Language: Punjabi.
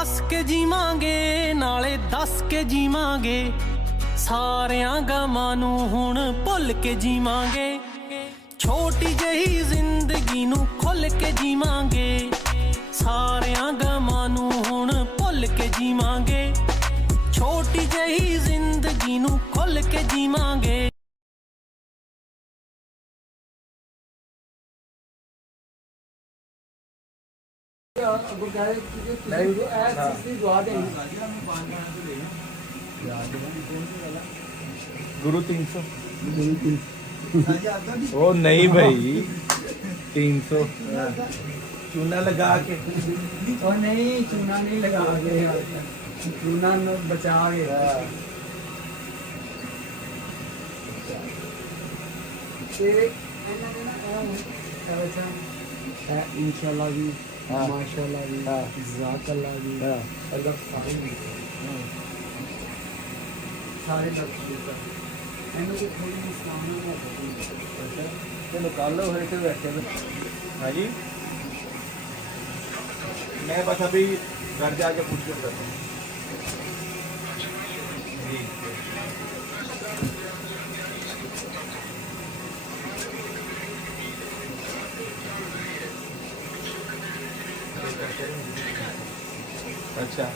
ਹੱਸ ਕੇ ਜੀਵਾਂਗੇ ਨਾਲੇ ਦੱਸ ਕੇ ਜੀਵਾਂਗੇ ਸਾਰਿਆਂ ਗਮਾਂ ਨੂੰ ਹੁਣ ਭੁੱਲ ਕੇ ਜੀਵਾਂਗੇ ਛੋਟੀ ਜਿਹੀ ਜ਼ਿੰਦਗੀ ਨੂੰ ਖੁੱਲ ਕੇ ਜੀਵਾਂਗੇ ਸਾਰਿਆਂ ਗਮਾਂ ਨੂੰ ਹੁਣ ਭੁੱਲ ਕੇ ਜੀਵਾਂਗੇ ਛੋਟੀ ਜਿਹੀ ਜ਼ਿੰਦਗੀ ਨੂੰ ਖੁੱਲ ਕੇ ਜੀਵਾਂਗੇ गुरु 300 ओ नहीं भाई 300 चूना लगा के और नहीं चूना नहीं लगा के चूना बचा के इंशाल्लाह भी माशाल्लाह भी जज़ाकल्लाह भी अल्लाह सारे दर्शक ਇਹਨੂੰ ਕੋਈ ਥੋੜੀ ਇਸਲਾਮ ਨੂੰ अच्छा चलो कल हो तो बैठे हाँ जी मैं बस अभी घर जाके पूछ कर करता हूँ अच्छा